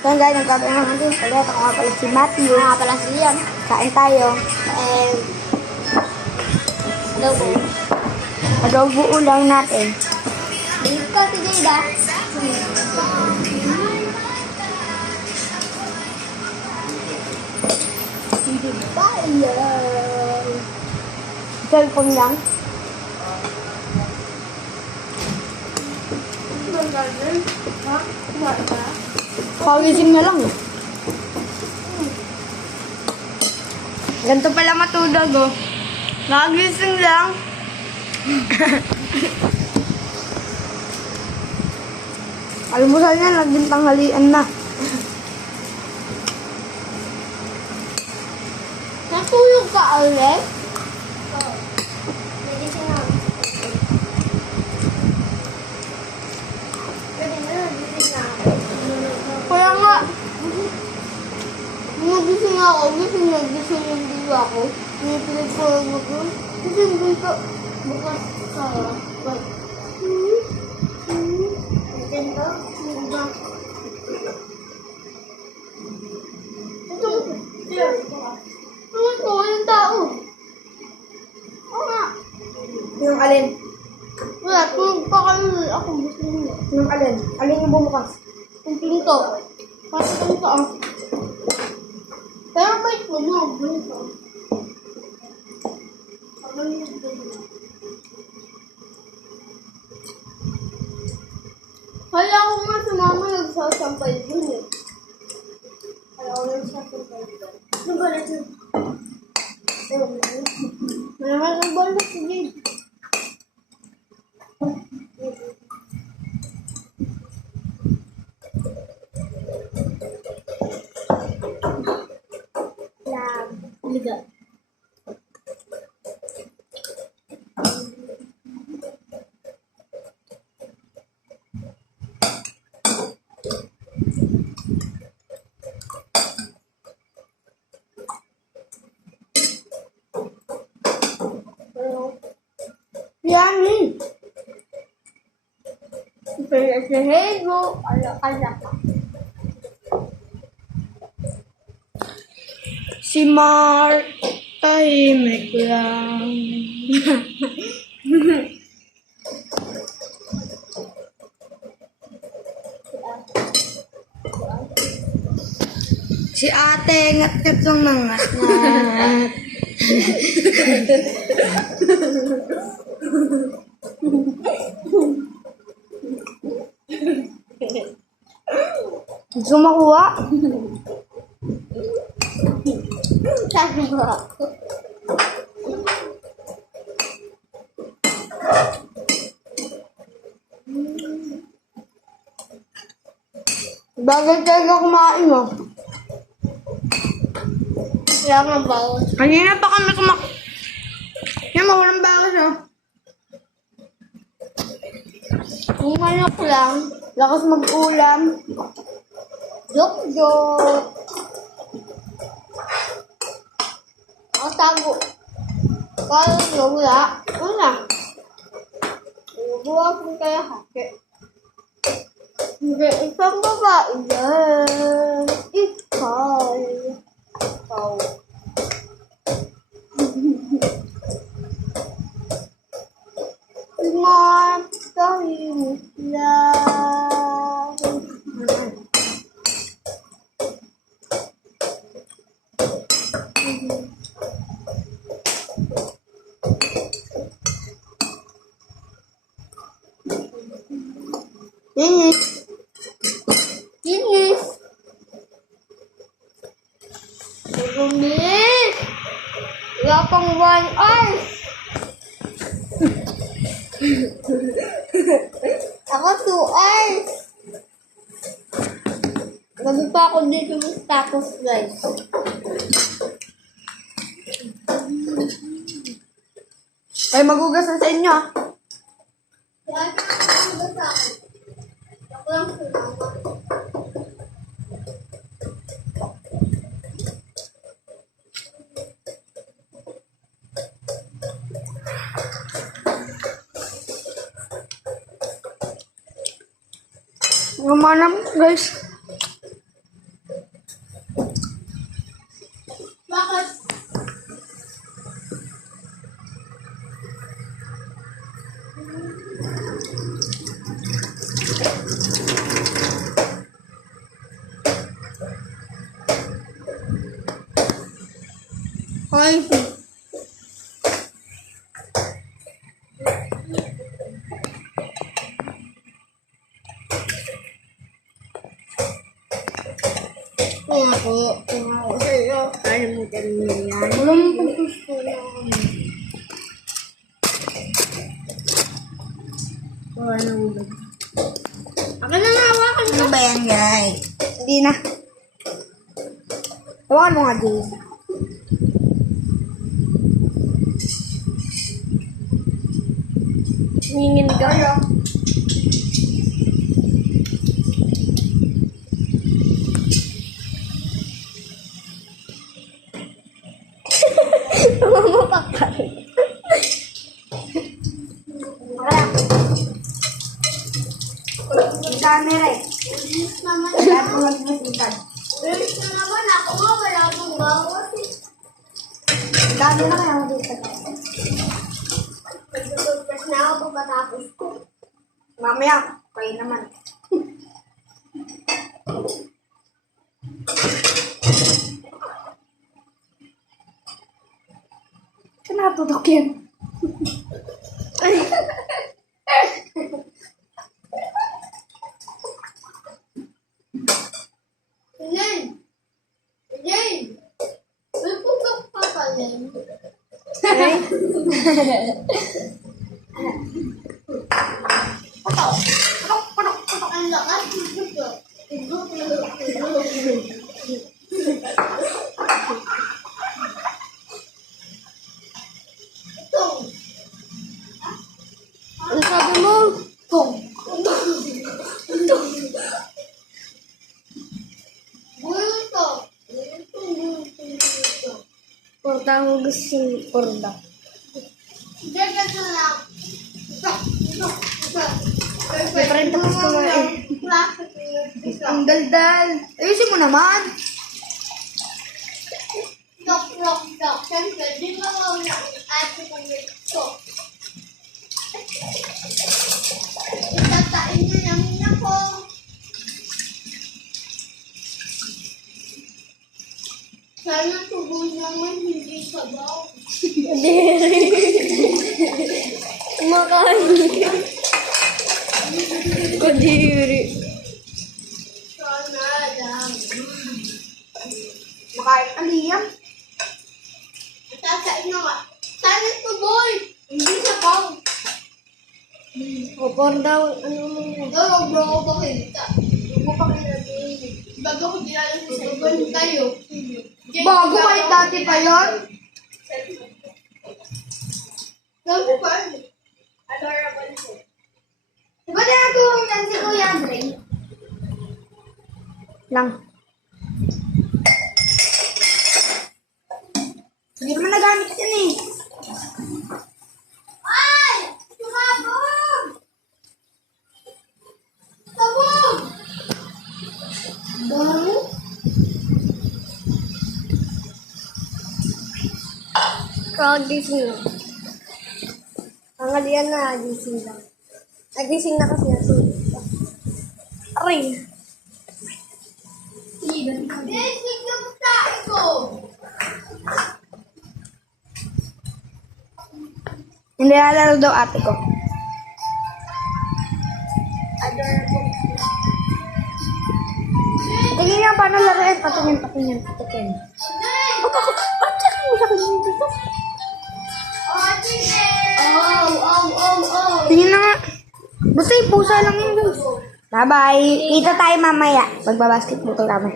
So guys, nagkakaroon naman din ulit. Ako nga pala si Matthew. Ako nga pala si Leon. Kain tayo. Adobo. Adobo ulang natin. Big ko si Jada. Hindi ba yan? Cellphone lang. Ha? Kumain ka? Pagising na lang eh. Ganito pala matulog oh. Nagising lang. Almusal niya, naging tanghalian na. Natulog ka ulit? Oo. Nagising na. Pwede na, nagising na. Kaya nga, Nagising ako, gising yung diwa ko. Pinipilit ko lang ako. Gising dito. Bukas sa bag. Ganito? Diba? Ito, yung tao. Oo nga. yung alin? Wala, tulog pa kami. Ako gusto nyo. Yung alin? Alin yung bumukas? Yung pinto. Kasi pinto ah. Pero bait mo mo, pinto. Kaya ako nga sa mama nagsasampay dun eh. Kaya ako nagsasampay dun. Ano ba na dun? Malaman ang bola si Jade. Liga. Yummy! Pero sa hego, ala ka. Si Mark, tahimik lang. Si ate, ngat-ngat lang ng ngat-ngat. Gusto makuha? Sabi ko. Bagay talaga kumain mo. Kaya nga bawas. Kanina pa kami Yan, mawalang bawas oh. Kung manok lang, Lakas mag-ulam. jok-jok. Ang tago. Kaya nyo, wala. Wala. Buwa kong kaya hake. Hindi, isang babae yan. Ikaw. Ikaw. Smart, tahimik lang. Linis. Linis. Linis. Wala pang 1 hour. Ako 2 hours. Gabi pa ako dito ng tacos guys. Ay, magugas na sa inyo ah. Kaya ako sa akin. Ako lang sumama. Gumanap guys. Okay. Kung ako sa'yo, kalimutan mo yan. Walang gusto lang. Akin na nahawakan ko. Ano ba yan, guys? Hindi na. Hawakan mo nga, Jay. Hingin ka. Mamapakan. Camera eh. Bilis naman Lahat ako. mo mag-musikan. Bilis na naman ako nga. Wala akong bawas eh. Dami na kaya mag-musikan. Pagkatapos na ako pagkatapos ko. Mamaya, kayo naman. Saan nakatutok yan? Len! Len! May putok pa ka, Len. Ang lakas ng putok. Tong. Ano sabi mo? Tong. Bulto. Bulto. Porta mo gusto porta. Dagat na lang. Ito. Different ang gusto mo eh. Ang daldal. Ayusin mo naman. Dok. Siyempre, di ba mauna ang ate kong ito? Itatain niya namin ako. Sana tubong naman hindi sabaw. Kumakain. Kadiri. Sana lang. Makain ka liyam. Tatain na nga. Sana tuboy. Hindi sabaw. O porta, ano mo? Huwag mo ako pakita. Huwag mo pakita din. Bago ko dinala sa tuboy tayo. Bago kahit dati pa yun? Bago pa. Adorable siya. Diba tinatulong yan si Kuya Andre? Lang. Hindi naman nagamit yan eh. Ay! Sumabog! Sabog! Bago? Kagising na. Angalian na, gising lang. Nagising na kasi ako. Aray! Desig yung tae ko! Hindi lalaro daw ate ko. Adorable. Tingin niya paano laruin. Patingin. Nay! Ba't siya mo sa kanya dito? Ate Oh! Tingin na nga. Basta yung pusa lang yun guys. Bye-bye. Kita tayo mamaya. Magbabasketball kami.